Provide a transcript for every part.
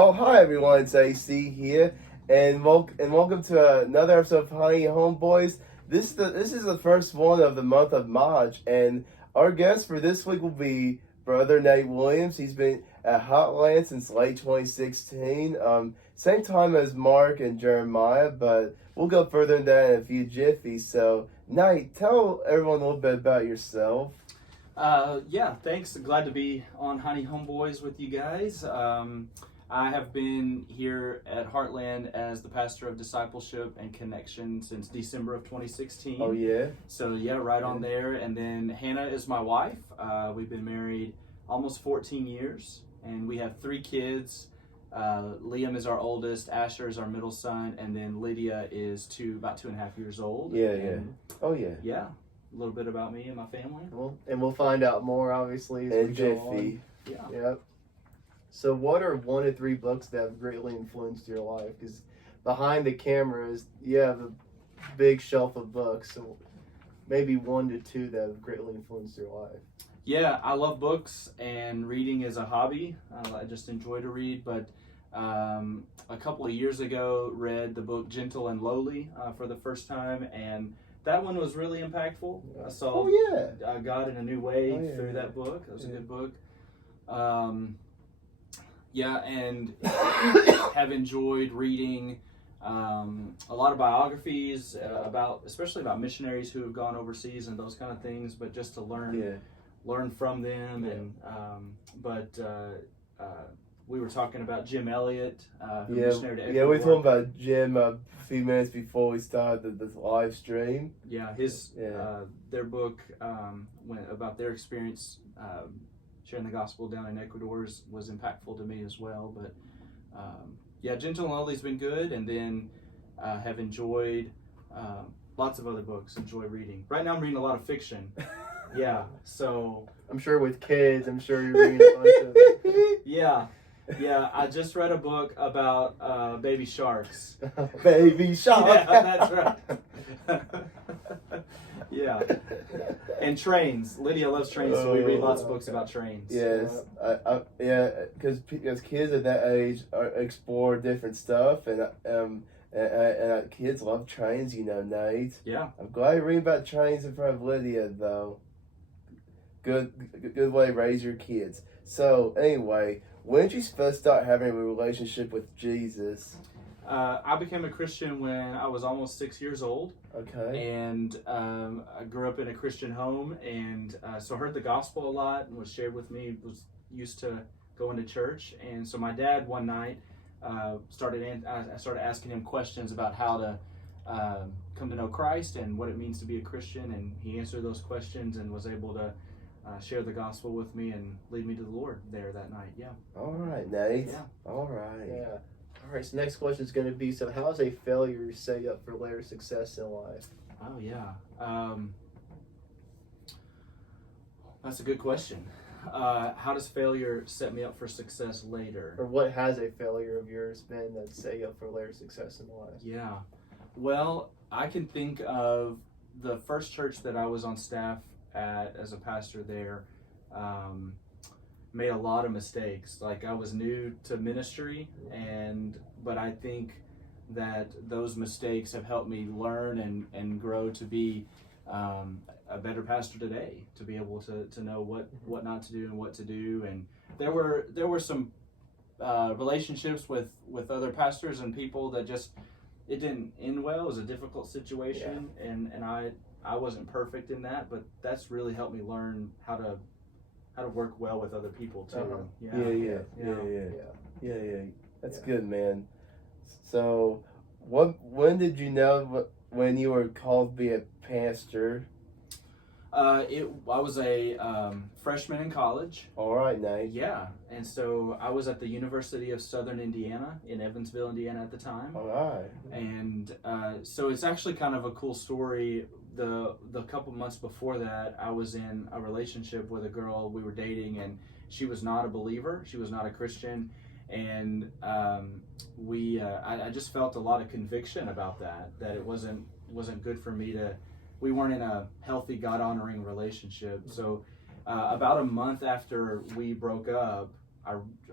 Oh, hi everyone, it's AC here, and welcome to another episode of Honey Homeboys. This is the first one of the month of March, and our guest for this week will be Brother Nate Williams. He's been at Hotland since late 2016, same time as Mark and Jeremiah, but we'll go further than that in a few jiffies. So, Nate, tell everyone a little bit about yourself. Yeah, thanks. Glad to be on Honey Homeboys with you guys. I have been here at Heartland as the pastor of discipleship and connection since December of 2016. Oh, yeah? So, yeah, right on there. And then Hannah is my wife. We've been married almost 14 years, and we have 3 kids. Liam is our oldest, Asher is our middle son, and then Lydia is about 2.5 years old. Yeah. Oh, yeah. Yeah, a little bit about me and my family. And we'll find out more, obviously, as we go on. Yeah. Yep. So what are 1 to 3 books that have greatly influenced your life? Because behind the cameras, you have a big shelf of books. So maybe 1 to 2 that have greatly influenced your life. Yeah, I love books, and reading is a hobby. I just enjoy to read, but a couple of years ago, read the book Gentle and Lowly for the first time, and that one was really impactful. I saw God in a new way through that book. It was a good book. And have enjoyed reading a lot of biographies especially about missionaries who have gone overseas and those kind of things, but just to learn from them. We were talking about Jim Elliott, missionary to Ecuador. Yeah, we were talking about Jim a few minutes before we started this live stream. Yeah, their book about their experience sharing the gospel down in Ecuador was impactful to me as well. But Gentle and Lowly's been good, and then have enjoyed lots of other books. Enjoy reading. Right now I'm reading a lot of fiction. Yeah, so I'm sure with kids, I'm sure you're reading a bunch of... Yeah, I just read a book about baby sharks. Baby shark. Yeah, that's right. Yeah. And trains. Lydia loves trains, so we read lots of books about trains. Yes, because kids at that age explore different stuff, and kids love trains, Nate. Yeah. I'm glad you're reading about trains in front of Lydia, though. Good way to raise your kids. So, anyway, when did you first start having a relationship with Jesus? I became a Christian when I was almost 6 years old. Okay. And I grew up in a Christian home, and so heard the gospel a lot and was shared with me, was used to going to church. And so my dad one night I started asking him questions about how to come to know Christ and what it means to be a Christian, and he answered those questions and was able to share the gospel with me and lead me to the Lord there that night. Yeah. All right, Nate. Yeah. All right. Yeah. All right, so next question is going to be, so how does a failure set you up for later success in life? Oh, yeah. That's a good question. How does failure set me up for success later? Or what has a failure of yours been that set you up for later success in life? Yeah. Well, I can think of the first church that I was on staff at as a pastor there. Made a lot of mistakes. Like, I was new to ministry, but I think that those mistakes have helped me learn and grow to be a better pastor today, to be able to know what not to do and what to do. And there were some relationships with other pastors and people that just, it didn't end well. It was a difficult situation, and I wasn't perfect in that, but that's really helped me learn how to work well with other people too. Yeah. That's good, man. So, when did you know when you were called to be a pastor? I was a freshman in college. All right, Nate. Yeah, and so I was at the University of Southern Indiana in Evansville, Indiana at the time. All right. And so it's actually kind of a cool story. The couple months before that, I was in a relationship with a girl. We were dating, and she was not a believer. She was not a Christian, and I just felt a lot of conviction about that it wasn't good for me to. We weren't in a healthy, God-honoring relationship. So about a month after we broke up,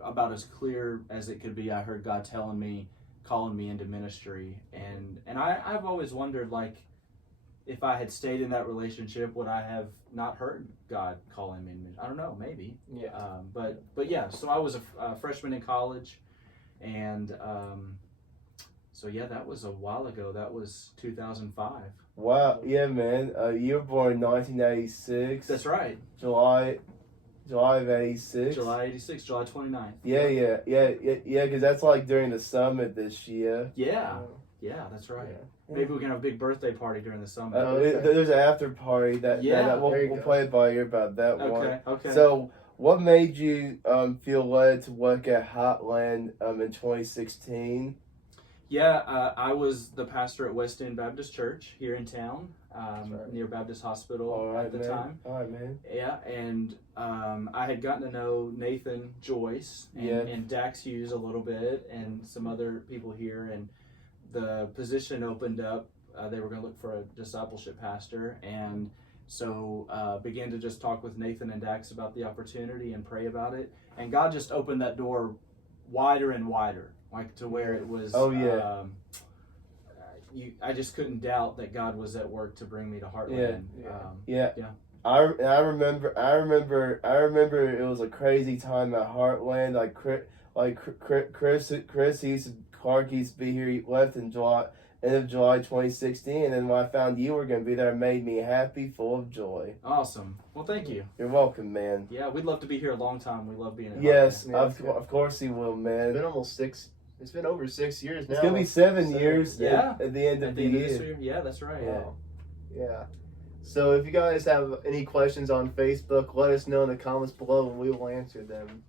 about as clear as it could be, I heard God telling me, calling me into ministry, and I've always wondered, like, if I had stayed in that relationship, would I have not heard God calling me? I don't know, maybe. Yeah. But yeah, so I was a freshman in college, and so yeah, that was a while ago. That was 2005. Wow. Yeah, man. You were born in 1986. That's right. July of 86. July 86, July 29th. Yeah. Because that's like during the summit this year. Yeah, that's right. Yeah. Maybe we can have a big birthday party during the summer. Okay. There's an after party that we'll play it by ear about that one. Okay. So, what made you feel led to work at Heartland in 2016? Yeah, I was the pastor at West End Baptist Church here in town, right. near Baptist Hospital at the time. All right, man. Yeah, and I had gotten to know Nathan Joyce and Dax Hughes a little bit, and some other people here, and the position opened up. They were going to look for a discipleship pastor, and so began to just talk with Nathan and Dax about the opportunity and pray about it, and God just opened that door wider and wider, like to where it was. Oh yeah. I just couldn't doubt that God was at work to bring me to Heartland. Yeah. I remember it was a crazy time at Heartland. Chris Clark used to be here. He left in end of July 2016, and then when I found you were going to be there, it made me happy, full of joy. Awesome. Well, thank you. You're welcome, man. Yeah, we'd love to be here a long time. We love being at Yes, Heartland. of course he will, man. It's been over 6 years now. It's gonna be 7 years. Yeah. At the end of the year. Yeah, that's right. Wow. Yeah. So if you guys have any questions on Facebook, let us know in the comments below and we will answer them.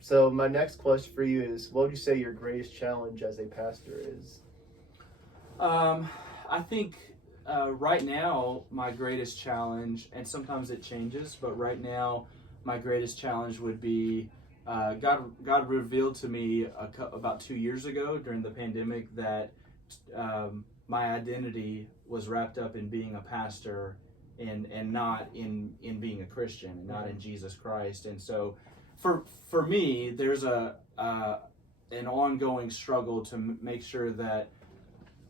So my next question for you is, what would you say your greatest challenge as a pastor is? I think right now my greatest challenge, and sometimes it changes, but right now my greatest challenge would be God revealed to me about 2 years ago during the pandemic that my identity was wrapped up in being a pastor and not in being a Christian and not in Jesus Christ. And so for me, there's an ongoing struggle to make sure that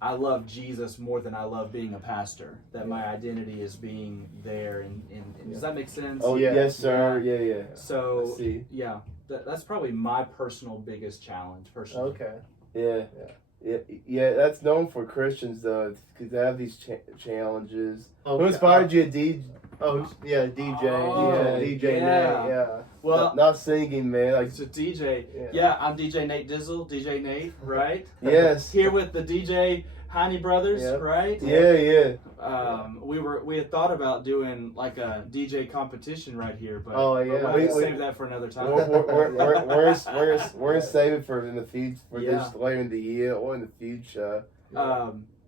I love Jesus more than I love being a pastor, that my identity is being there. And does that make sense? Oh, Yeah. yes, sir. Yeah. So, I see. yeah, that's probably my personal biggest challenge, personally. Okay. Yeah, that's known for Christians, though, because they have these challenges. Okay. Who inspired you, DJ? Oh, yeah, DJ. Oh, DJ yeah. Nate, yeah. Well, Not singing, man. Like, so DJ, Yeah. I'm DJ Nate Dizzle, DJ Nate, right? yes. Here with the DJ Heine Brothers, Yeah. right? Yeah. We had thought about doing like a DJ competition right here, but Oh, yeah. we'll have to save that for another time. We're gonna save it for in the future, for Yeah. this later in the year or in the future.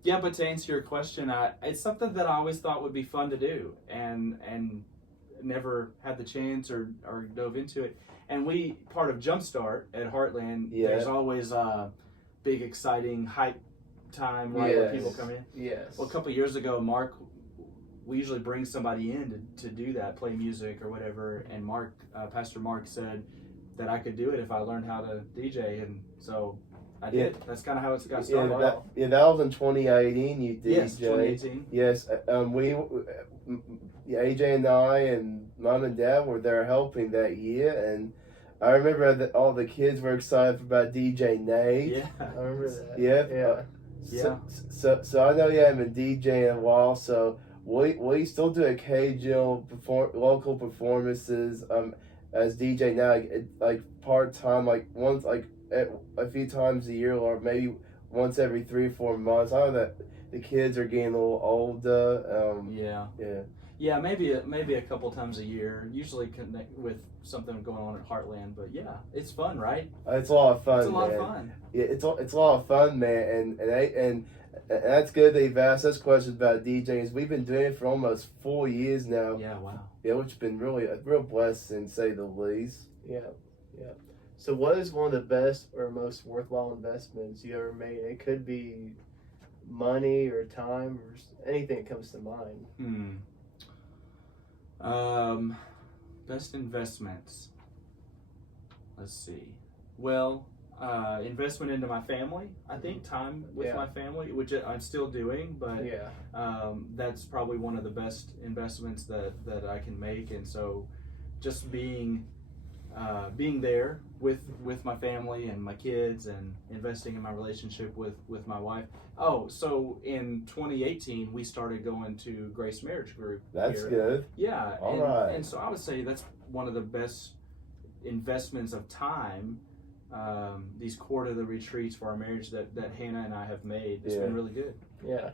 Yeah, but to answer your question, it's something that I always thought would be fun to do, and never had the chance or dove into it. And part of Jumpstart at Heartland, there's always a big, exciting hype time, right, where people come in. Yes. Well, a couple of years ago, we usually bring somebody in to do that, play music or whatever, and Pastor Mark said that I could do it if I learned how to DJ, and so I did. That's kind of how it got started. That was in 2018. You DJ. Yes, 2018. Yes, AJ and I and Mom and Dad were there helping that year, and I remember that all the kids were excited about DJ Nate. Yeah, I remember that. Yeah. Yeah. So I know you haven't been DJing in a while, so we still do occasional local performances as DJ now, like part time, like once a few times a year, or maybe once every 3 or 4 months. I know that the kids are getting a little older. Yeah, maybe a couple times a year. Usually connect with something going on at Heartland, but yeah, it's fun, right? It's a lot of fun. It's a lot man. of fun. Yeah, it's a lot of fun, man, and that's good that you've asked us questions about DJs. We've been doing it for almost 4 years now. Yeah, wow. Yeah, which has been really a real blessing, to say the least. Yeah. So what is one of the best or most worthwhile investments you ever made? It could be money or time or anything that comes to mind. Best investments. let's see. Well, investment into my family. I think time with Yeah. my family, which I'm still doing, but Yeah. that's probably one of the best investments that I can make. And so, just being there with my family and my kids, and investing in my relationship with my wife. Oh, so in 2018 we started going to Grace Marriage Group. That's here. good. Yeah, All and, right. and so I would say that's one of the best investments of time. These quarterly retreats for our marriage that Hannah and I have made. It's been really good. Yeah.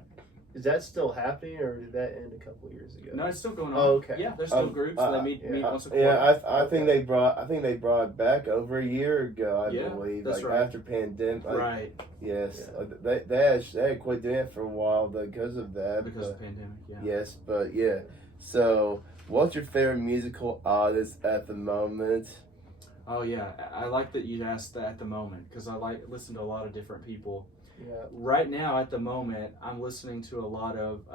Is that still happening, or did that end a couple of years ago? No, it's still going on. Oh, okay. Yeah, there's still groups. They meet once a quarter. Yeah, I think they brought it back over a year ago. I Yeah, believe, that's like right. after pandemic. Right. Yes, Yeah. they had quit doing it for a while because of that. Because of the pandemic. Yeah. Yes, but yeah. So, what's your favorite musical artist at the moment? Oh yeah, I like that you asked that at the moment, because I listen to a lot of different people. Yeah. Right now, at the moment, I'm listening to a lot of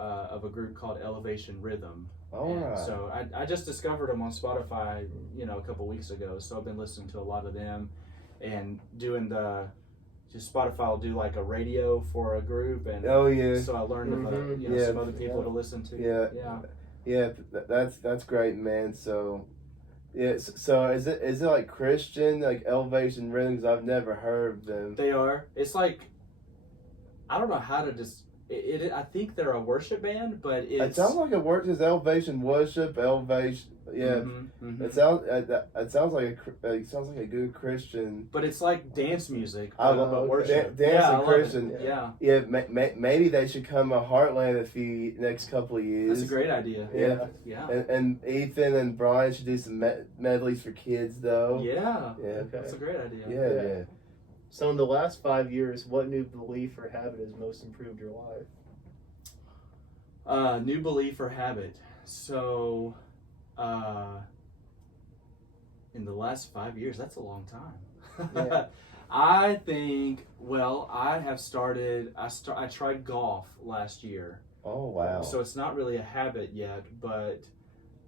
a group called Elevation Rhythm. All right. So I just discovered them on Spotify, a couple weeks ago. So I've been listening to a lot of them, and doing Spotify will do like a radio for a group, and Oh yeah. so I learned about Yeah. some other people to listen to. Yeah. That's great, man. So. Yeah, so is it like Christian, like Elevation Rhythms? I've never heard of them. They are. It's like, I don't know how to I think they're a worship band, but It sounds like it works as Elevation Worship, Elevation. Yeah, It sounds like a good Christian. But it's like dance music. I but love worship. dance I and love Christian. it. Yeah, Yeah, maybe they should come to Heartland next couple of years. that's a great idea. Yeah. And Ethan and Brian should do some medleys for kids, though. Yeah, Yeah. Okay. that's a great idea. Yeah. So in the last 5 years, what new belief or habit has most improved your life? New belief or habit. So, in the last 5 years, that's a long time. Yeah. I think. Well, I have started. I tried golf last year. Oh wow. So it's not really a habit yet, but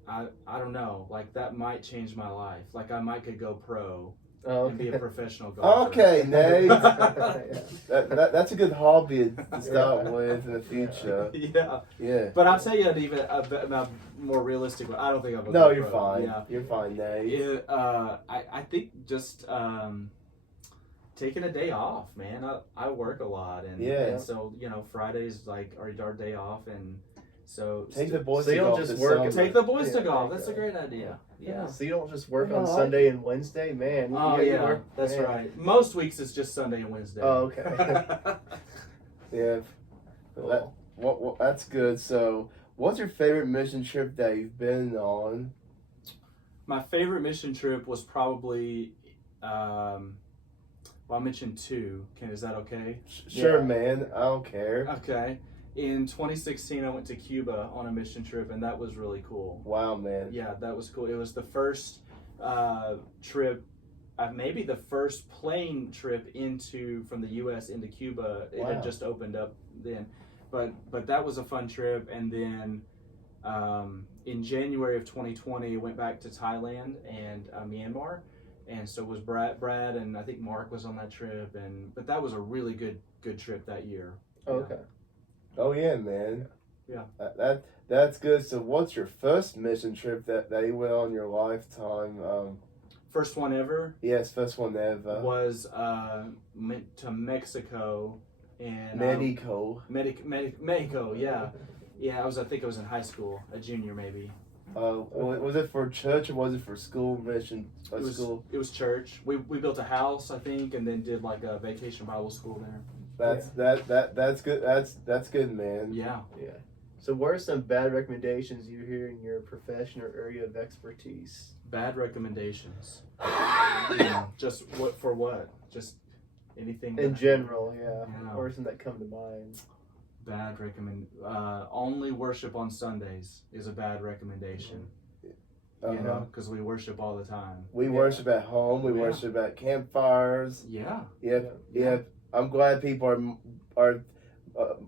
I don't know. Like that might change my life. Like I might could go pro. Oh, And be a professional golfer. Okay, Nate. Yeah. That's a good hobby to start with in the future. Yeah. Yeah. But I'll tell you even a more realistic one. I don't think I'm a No, good you're pro. fine. Yeah. You're fine, Nate. I think just taking a day off, man. I work a lot, and so Fridays like are our day off, and so Take the boys so to you don't golf just this work summer. take the boys to Yeah, golf. there That's you a go. great idea. Yeah. So you don't just work Yeah, on I like Sunday and Wednesday, man. You Oh gotta yeah, work, that's man. right. Most weeks it's just Sunday and Wednesday. Oh, okay. Yeah. Cool. That's good. So, what's your favorite mission trip that you've been on? My favorite mission trip was probably, well, I mentioned two. Is that okay? Sure, Yeah. man. I don't care. Okay. In 2016, I went to Cuba on a mission trip, and that was really cool. Wow, man. Yeah, that was cool. It was the first trip, maybe the first plane trip from the U.S. into Cuba. It Wow. had just opened up then, but that was a fun trip. And then in January of 2020, I went back to Thailand and Myanmar, and so was Brad, and I think Mark was on that trip. But that was a really good trip that year. Oh, okay. Oh yeah, man. Yeah. That's good. So, what's your first mission trip that you went on in your lifetime? First one ever Yes, first one ever. was to Mexico and Mexico. Mexico. Yeah, yeah. I think I was in high school, a junior maybe. Was it for church or was it for school mission? It was church. We built a house, I think, and then did like a vacation Bible school there. That's good. That's good, man. Yeah. Yeah. So what are some bad recommendations you hear in your profession or area of expertise? Bad recommendations. Just what? Just anything In general, yeah. Yeah. Or some that come to mind. Bad only worship on Sundays is a bad recommendation. Because we worship all the time. We worship at home. We worship at campfires. Yeah. Yep. I'm glad people are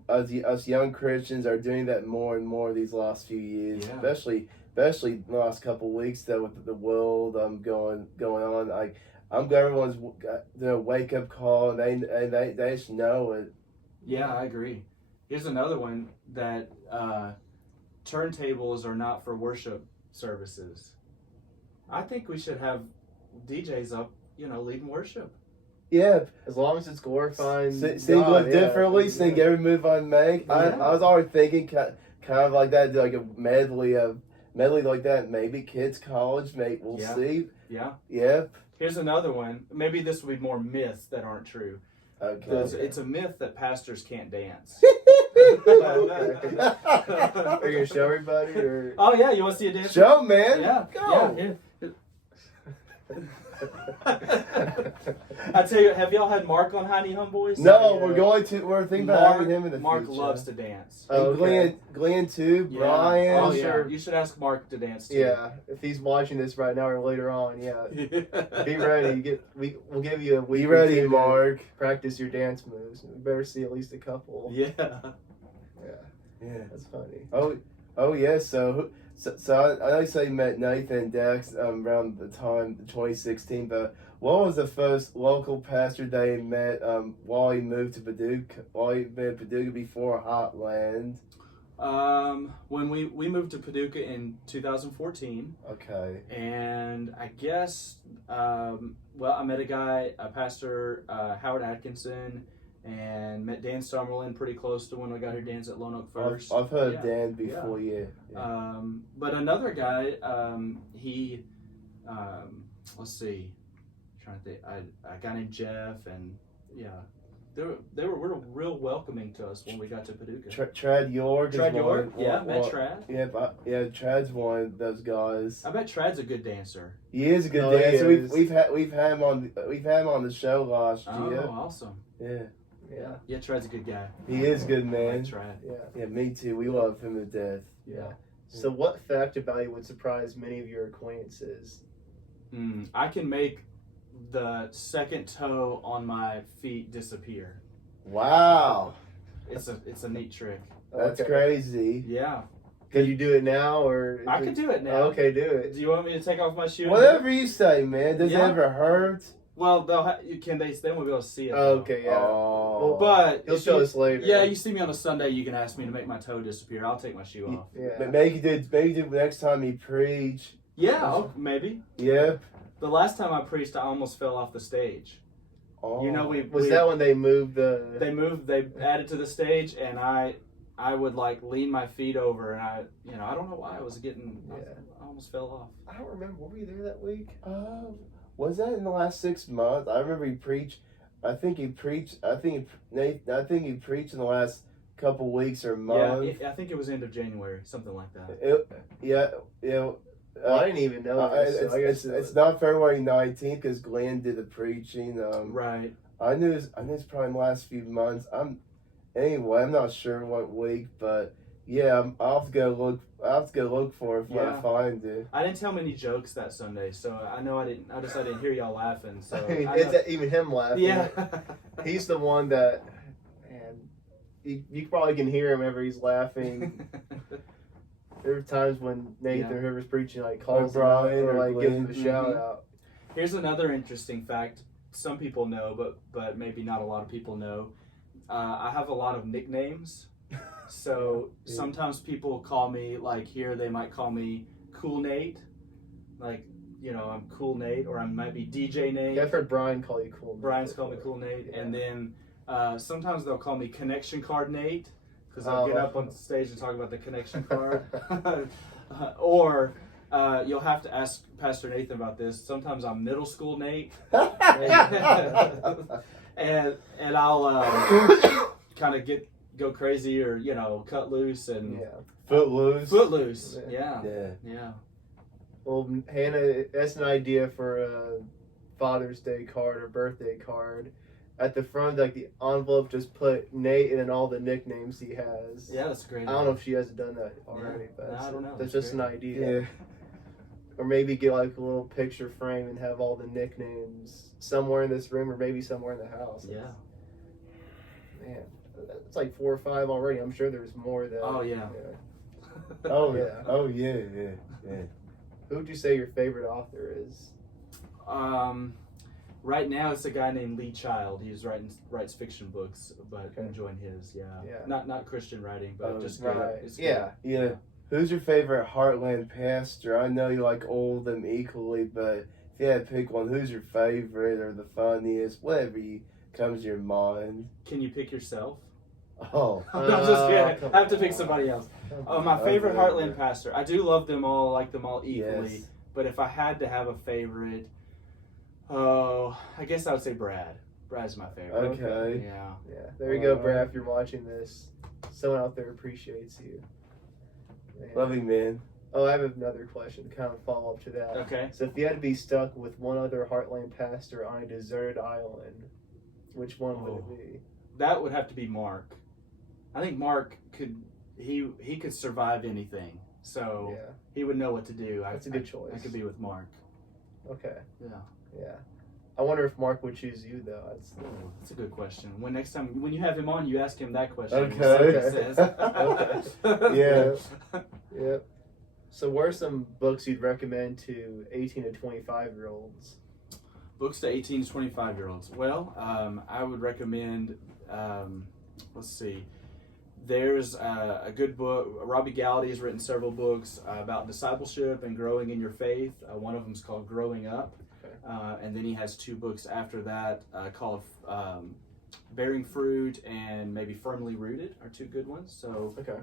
us young Christians are doing that more and more these last few years, especially the last couple of weeks though with the world going on. I'm glad everyone's got their wake up call and they just know it. Yeah, I agree. Here's another one that turntables are not for worship services. I think we should have DJs up, leading worship. Yeah, As long as it's glorifying sing God, live differently, sing every move I make. I was already thinking kind of like that, like a medley like that. Maybe kids college, maybe we'll see. Yeah. Yep. Here's another one. Maybe this will be more myths that aren't true. Okay. It's a myth that pastors can't dance. Okay. Are you gonna show everybody or? Oh yeah, you want to see a dance? Show, man. Yeah. Go. Yeah. I tell you, have y'all had Mark on Honey Homeboys? No, we're thinking about having him in the Mark future. loves to dance. And Glenn too, Yeah. Brian. Oh, Sure. yeah. You should ask Mark to dance too. Yeah, if he's watching this right now or later on, be ready. We'll give you a week. Be or ready, two to Mark. Practice your dance moves. We better see at least a couple. Yeah. Yeah. That's funny. Oh yeah. So I know you say you met Nathan and Dex around the time 2016, but what was the first local pastor they met while he moved to Paducah? While he moved to Paducah before Hotland? When we moved to Paducah in 2014. Okay. And I guess I met a pastor, Howard Atkinson, and met Dan Summerlin pretty close to when I got here. Dan's at Lone Oak first. I've heard of Dan before, yeah. But another guy, he, let's see, I'm trying to think, a guy named Jeff, and they were real welcoming to us when we got to Paducah. Trad York. Trad York, met Trad. Yeah, Trad's one of those guys. I bet Trad's a good dancer. He is a good dancer. We've had him on the show last year. Oh, awesome. Yeah, Trad's a good guy. He is good, man. Trad. Yeah. Me too. We love him to death. Yeah. So, what fact about you would surprise many of your acquaintances? I can make the second toe on my feet disappear. Wow. It's a neat trick. That's crazy. Yeah. Could you do it now, or I could do it now. Okay, do it. Do you want me to take off my shoe? Whatever you say, man. Does it ever hurt? Well, they won't be able to see it. Okay, yeah. Oh. But he'll show us later. Yeah, you see me on a Sunday, you can ask me to make my toe disappear. I'll take my shoe off. Yeah. Maybe do next time you preach. Yeah, maybe. Yep. The last time I preached, I almost fell off the stage. Oh. Was that when they moved the? They added to the stage, and I would like lean my feet over, and I don't know why I was getting. I almost fell off. I don't remember. Were you there that week? Was that in the last 6 months? I remember he preached. I think he preached in the last couple weeks or month. Yeah, I think it was end of January, something like that. I didn't even know. It's not February 19th because Glenn did the preaching. Right. I knew it's probably in the last few months. I'm not sure what week, but yeah, I'll have to go look for it when I find it. I didn't tell many jokes that Sunday, so I know I didn't. I didn't hear y'all laughing. So it's even him laughing. Yeah. He's the one that, man, you probably can hear him whenever he's laughing. There are times when Nathan or whoever's preaching calls him out or gives him a shout out. Here's another interesting fact. Some people know, but maybe not a lot of people know. I have a lot of nicknames. So sometimes people call me, here they might call me Cool Nate. I'm Cool Nate, or I might be DJ Nate. Yeah, I've heard Brian call you Cool Nate. Brian's called me Cool Nate. Yeah. And then sometimes they'll call me Connection Card Nate, because I'll get up on stage and talk about the connection card. Or you'll have to ask Pastor Nathan about this. Sometimes I'm Middle School Nate. and I'll kind of go crazy or cut loose and Footloose. Yeah. Well, Hannah, that's an idea for a Father's Day card or birthday card. At the front, the envelope, just put Nate and then all the nicknames he has. Yeah, that's great. I don't know if she hasn't done that already, but I don't know. That's just an idea. Yeah. Or maybe get a little picture frame and have all the nicknames somewhere in this room or maybe somewhere in the house. Yeah. Man, it's 4 or 5 already. I'm sure there's more that. Oh, yeah. Oh yeah. Who would you say your favorite author is? Right now, it's a guy named Lee Child. Writes fiction books, but Okay. enjoying his. Yeah. Yeah. Not Christian writing, but Oh, just right. good. It's good. Yeah. Yeah. Who's your favorite Heartland pastor? I know you like all of them equally, but if you had to pick one, who's your favorite or the funniest, whatever comes to your mind? Can you pick yourself? Oh, I'm just kidding. come I have to pick on. somebody else. Come Oh, my favorite Okay. Heartland pastor. I do love them all, like them all equally. yes. But if I had to have a favorite, I guess I would say Brad. Brad's my favorite. Okay. Yeah. Yeah, there you go, Brad. If you're watching this, someone out there appreciates you. Man. Love you, man. Oh, I have another question to kind of follow up to that. Okay. So, if you had to be stuck with one other Heartland pastor on a deserted island, which one would it be? That would have to be Mark. I think Mark he could survive anything. So Yeah, he would know what to do. that's a good choice. I could be with Mark. Okay. Yeah. Yeah. I wonder if Mark would choose you though. That's a good question. When you have him on, you ask him that question. Okay. We'll see what he says. Yeah. Yep. So, what are some books you'd recommend to 18 to 25-year-olds? Books to 18 to 25-year-olds. Well, I would recommend, let's see, there's a good book. Robbie Gallaty has written several books about discipleship and growing in your faith. One of them is called Growing Up. Okay. And then he has two books after that called Bearing Fruit and maybe Firmly Rooted are two good ones. So Okay.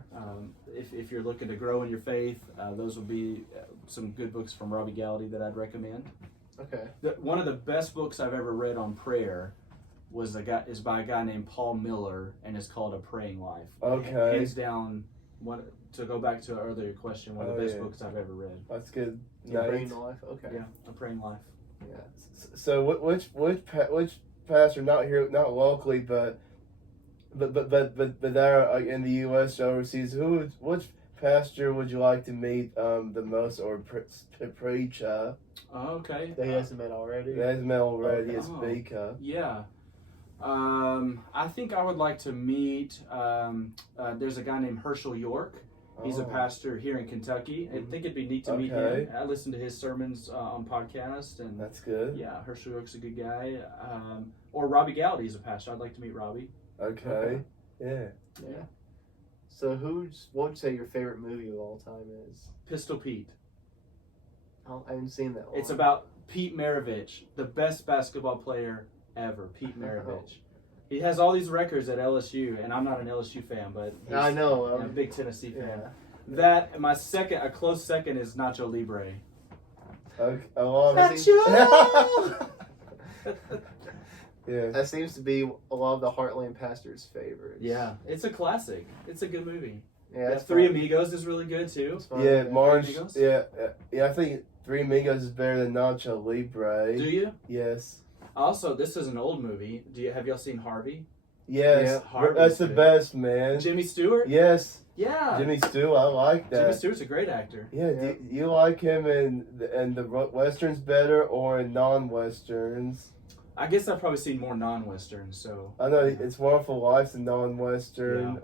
if you're looking to grow in your faith, those would be some good books from Robbie Gallaty that I'd recommend. Okay. One of the best books I've ever read on prayer is by a guy named Paul Miller, and it's called A Praying Life. Okay. Hands down, to go back to an earlier question, one of the best yeah. books I've ever read. That's good. Your Nice. brain life. Okay. Yeah, A Praying Life. Yeah. So which pastor, not here, not locally, but there in the U.S. overseas, which pastor would you like to meet the most or preach? Oh, okay. That he hasn't met already. That hasn't met already Okay. a speaker. Yeah. I think I would like to meet. There's a guy named Herschel York. He's a Oh. pastor here in Kentucky. I think it'd be neat to meet Okay. him. I listen to his sermons on podcast, and That's good. yeah, Herschel York's a good guy. Or Robbie Gallaty's a pastor. I'd like to meet Robbie. Okay. Yeah. Yeah. So, what would you say your favorite movie of all time is? Pistol Pete. I haven't seen that one. It's about Pete Maravich, the best basketball player ever. Pete Maravich. He has all these records at LSU, and I'm not an LSU fan, but he's I know. a big Tennessee fan. Yeah. That a close second is Nacho Libre. Okay. I love Nacho! it. Yeah. That seems to be a lot of the Heartland pastors' favorites. Yeah, it's a classic. It's a good movie. Yeah. It's Three fun. Amigos is really good too. It's fun. Yeah, Marge. Amigos? Yeah. I think Three Amigos is better than Nacho Libre. Do you? Yes. Also, this is an old movie. Have y'all seen Harvey? Yes. Yeah, Harvey's That's the good. best, man. Jimmy Stewart? Yes. Yeah. Jimmy Stewart. I like that. Jimmy Stewart's a great actor. Yeah, Yeah. Do you like him in the westerns better or in non-westerns? I guess I've probably seen more non-westerns, so I know It's Wonderful Life's a non-western.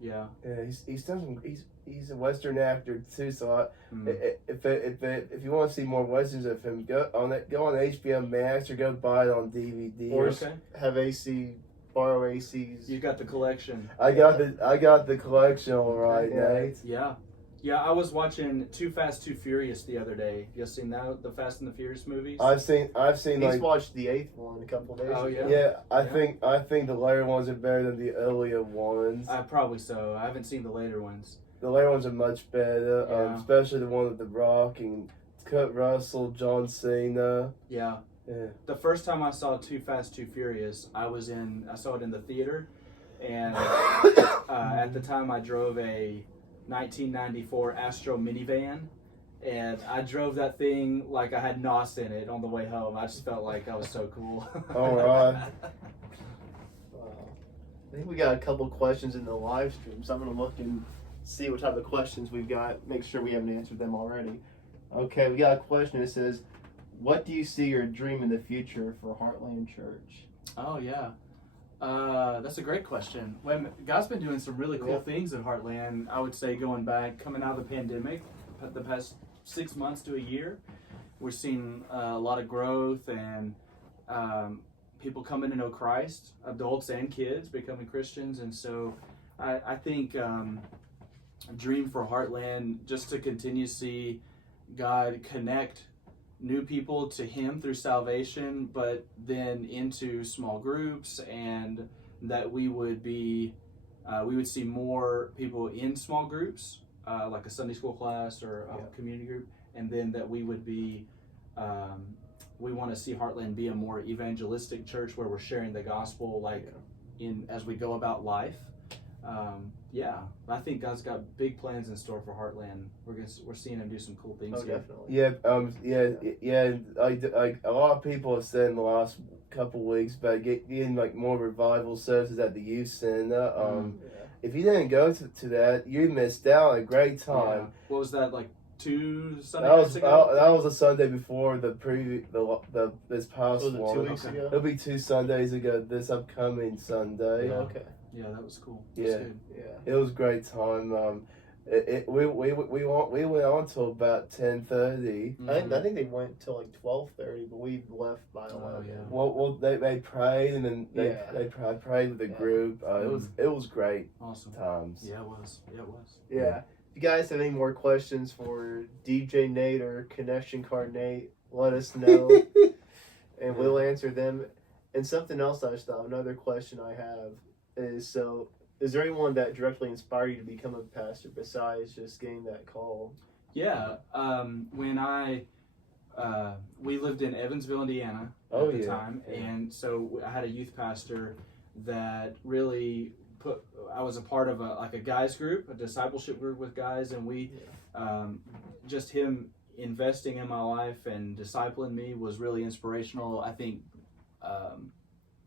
yeah. Yeah, he's done some. He's a western actor too. So Mm. if you want to see more westerns of him, go on HBO Max or go buy it on DVD. Or Okay. have borrow AC's. You got the collection. I got the collection all right, Yeah. Nate. Yeah, I was watching Too Fast, Too Furious the other day. You seen that? The Fast and the Furious movies? I've seen He's like watched the 8th one a couple days Oh, ago. yeah? I think the later ones are better than the earlier ones. Probably so. I haven't seen the later ones. The later ones are much better, Yeah. especially the one with The Rock and Kurt Russell, John Cena. Yeah. Yeah. The first time I saw Too Fast, Too Furious, I saw it in the theater, and at the time I drove a 1994 Astro minivan, and I drove that thing like I had NOS in it on the way home. I just felt like I was so cool. All right. Wow. I think we got a couple questions in the live stream, so I'm going to look and see what type of questions we've got, make sure we haven't answered them already. Okay, we got a question that says, what do you see or dream in the future for Heartland Church? Oh, yeah. That's a great question. When God's been doing some really cool Yeah. things at Heartland, I would say coming out of the pandemic, the past 6 months to a year, we're seeing a lot of growth, and people coming to know Christ, adults and kids becoming Christians. And so I think dream for Heartland just to continue to see God connect new people to Him through salvation, but then into small groups, and that we would see more people in small groups, like a Sunday school class or a community group, and then that we would be we want to see Heartland be a more evangelistic church where we're sharing the gospel as we go about life. I think God's got big plans in store for Heartland. We're seeing Him do some cool things here. Definitely. Like a lot of people have said in the last couple weeks about getting like more revival services at the youth center. If you didn't go to that, you missed out on a great time. Yeah. What was that, like 2 Sunday That nights was ago? that was a Sunday before this past Was it one. 2 weeks ago? It'll be 2 Sundays ago. This upcoming Sunday. Yeah. Okay. Yeah, that was cool. Yeah. That was good. Yeah. It was a great time. We went on till about 10:30. I think they went till like 12:30, but we left by 11. Yeah. Well, they prayed, and then they prayed with the Yeah. group. It was great Awesome. times. Yeah, it was. Yeah, it was. Yeah. If you guys have any more questions for DJ Nate or Connection Card Nate, let us know, and we'll answer them. And something else I just thought, another question I have is, is there anyone that directly inspired you to become a pastor besides just getting that call? Yeah. When we lived in Evansville, Indiana Oh, at the yeah. time, Yeah. and so I had a youth pastor that really I was a part of a guys group, a discipleship group with guys, and we just him investing in my life and discipling me was really inspirational. I think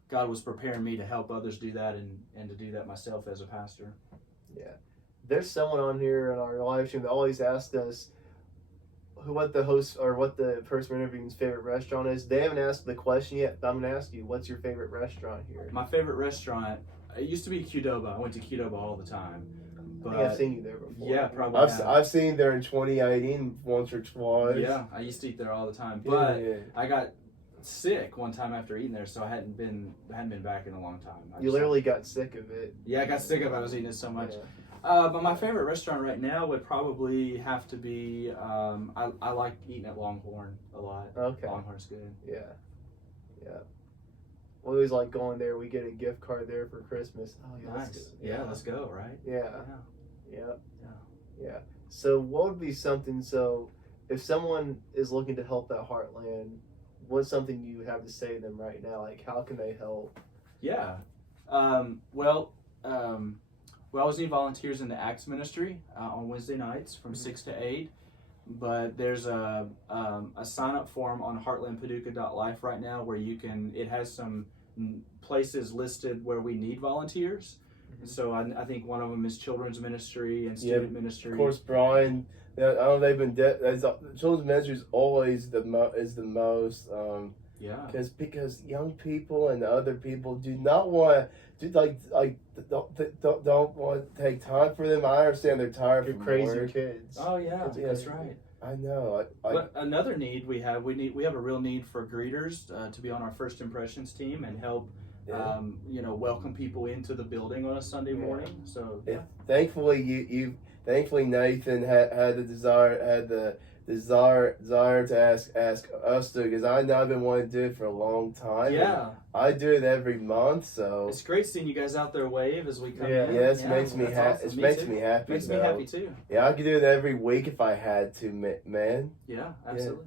God was preparing me to help others do that and to do that myself as a pastor. Yeah. There's someone on here in our live stream that always asks us what the host or what the person we're interviewing's favorite restaurant is. They haven't asked the question yet, but I'm going to ask you, what's your favorite restaurant here? My favorite restaurant, it used to be Qdoba. I went to Qdoba all the time. I think I've seen you there before. Yeah, probably. I've seen there in 2018 once or twice. Yeah, I used to eat there all the time. Yeah, But yeah. I got sick one time after eating there, so I hadn't been back in a long time. You literally got sick of it. Yeah, I got sick of it. I was eating it so much. Yeah. But my favorite restaurant right now would probably have to be, I like eating at Longhorn a lot. Okay. Longhorn's good. Yeah. Yeah. We always like going there. We get a gift card there for Christmas. Oh, yeah. Nice. That's good. Yeah, let's go, right? Yeah. Yeah. Yeah. Yeah. So what would be something, if someone is looking to help at Heartland, what's something you have to say to them right now? Like, how can they help? Yeah. We always need volunteers in the Acts ministry on Wednesday nights from 6 to 8. But there's a sign-up form on heartlandpaducah.life right now where it has some places listed where we need volunteers. Mm-hmm. So I think one of them is children's ministry and student ministry. Of course, Brian. I know they've been children's ministry is always the most. Yeah. Because young people and other people do not want to don't want to take time for them. I understand they're tired You're from crazy work. kids. Oh yeah, that's right. I know. But another need we have a real need for greeters to be on our first impressions team and help welcome people into the building on a Sunday morning. So yeah. Thankfully Nathan had the desire to ask us to, because I know I've been wanting to do it for a long time. Yeah. I do it every month, so It's great seeing you guys out there wave as we come in. Yes, makes me happy. Awesome. It makes me happy. Makes me though. happy too. Yeah, I could do it every week if I had to, man. Yeah, absolutely.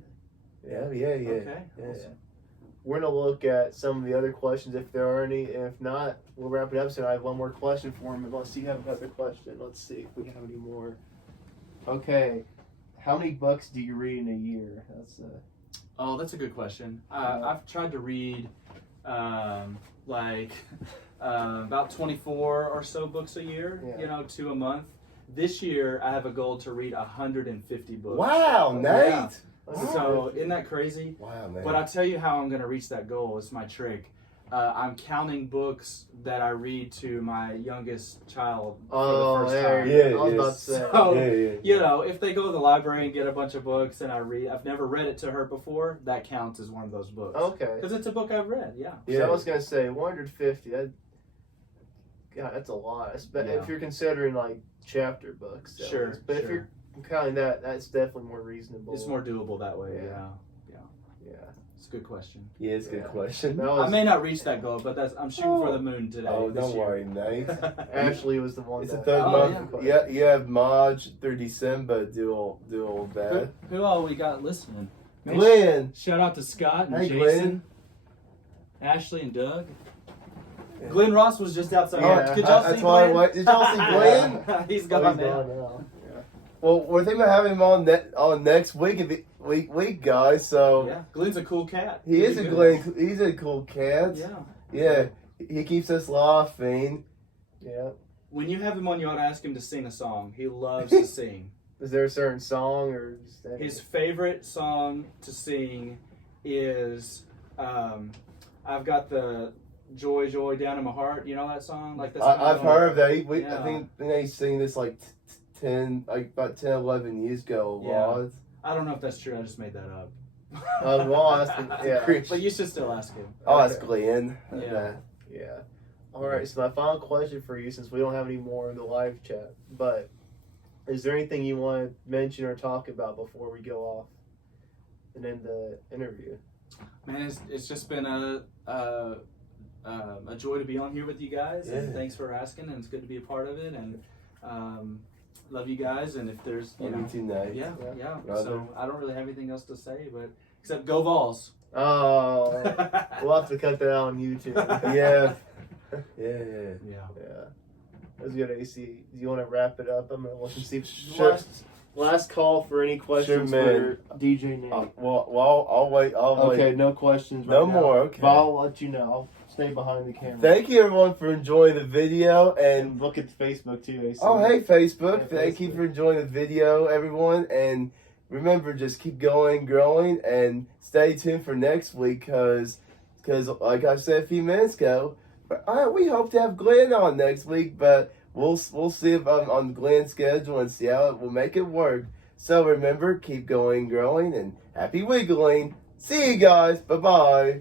Yeah. Okay. Yeah. Awesome. We're going to look at some of the other questions if there are any. And if not, we'll wrap it up. So I have one more question for him. Unless you have another question. Let's see if we have any more. Okay. How many books do you read in a year? That's a good question. I've tried to read about 24 or so books a year, to a month. This year, I have a goal to read 150 books. Wow, Nate! Yeah. Wow. So, isn't that crazy? Wow, man. But I'll tell you how I'm going to reach that goal. It's my trick. I'm counting books that I read to my youngest child Oh, for the first there time. you Yeah, go. I was yeah. about to say. So, Yeah. you know, if they go to the library and get a bunch of books and I've never read it to her before, that counts as one of those books. Okay. Because it's a book I've read, yeah. So I was gonna say 150. God, that's a lot. But Yeah. if you're considering like chapter books, at Sure, least. But if sure. you're counting that, that's definitely more reasonable. It's more doable that way, Yeah. yeah. Yeah. It's a good question. Yeah, it's a good Yeah. question. That I was, may not reach that goal, but I'm shooting for Oh. the moon today. Oh, this don't year. worry, Nate. Ashley was the one. It's the that, third Oh, month. Yeah, you have March through December. Do all Who, that. who all we got listening? Man, Glenn. Shout out to Scott and Hey, Jason, Glenn. Ashley and Doug. Yeah. Glenn Ross was just outside. Yeah, Did y'all see that's why I Glenn? wait. Did y'all see Glenn? He's Oh, gone he's now. gone now. Yeah. Well, we're thinking about having him on next week, guys. So Yeah, Glenn's a cool cat. he is a Really good. Glenn. He's a cool cat. Yeah. Yeah. He keeps us laughing. Yeah. When you have him on, you ought to ask him to sing a song. He loves to sing. Is there a certain song or just any? His favorite song to sing is I've got the Joy Joy Down in My Heart. You know that song? Like that's I've heard of that. I Yeah. think they sang this like 11 years ago. A Yeah. lot. I don't know if that's true. I just made that up. Well, yeah. But you should still ask him. I'll ask Glenn. Yeah. Yeah. All right. So my final question for you, since we don't have any more in the live chat, but is there anything you want to mention or talk about before we go off and end the interview? Man, it's just been a joy to be on here with you guys, and Yeah. thanks for asking. And it's good to be a part of it. And love you guys. And if there's Love you too, Nate. yeah. Brother. So I don't really have anything else to say, but except go Vols. Oh, we'll have to cut that out on YouTube. Yeah. Yeah. Yeah. Yeah. That was good, AC. Do you want to wrap it up? I'm going to look and see. Sure. Last call for any questions man. for DJ Nate. Well, I'll wait. Okay, no questions right No now. more, okay. But I'll let you know. I'll stay behind the camera. Thank you, everyone, for enjoying the video. And And look at Facebook, too, AC. oh, hey, Facebook. Yeah, Thank you Facebook. for enjoying the video, everyone. And remember, just keep going, growing, and stay tuned for next week because like I said a few minutes ago, we hope to have Glenn on next week, but we'll see if I'm on Glenn's schedule and see how we'll make it work. So remember, keep going, growing, and happy wiggling. See you guys. Bye-bye.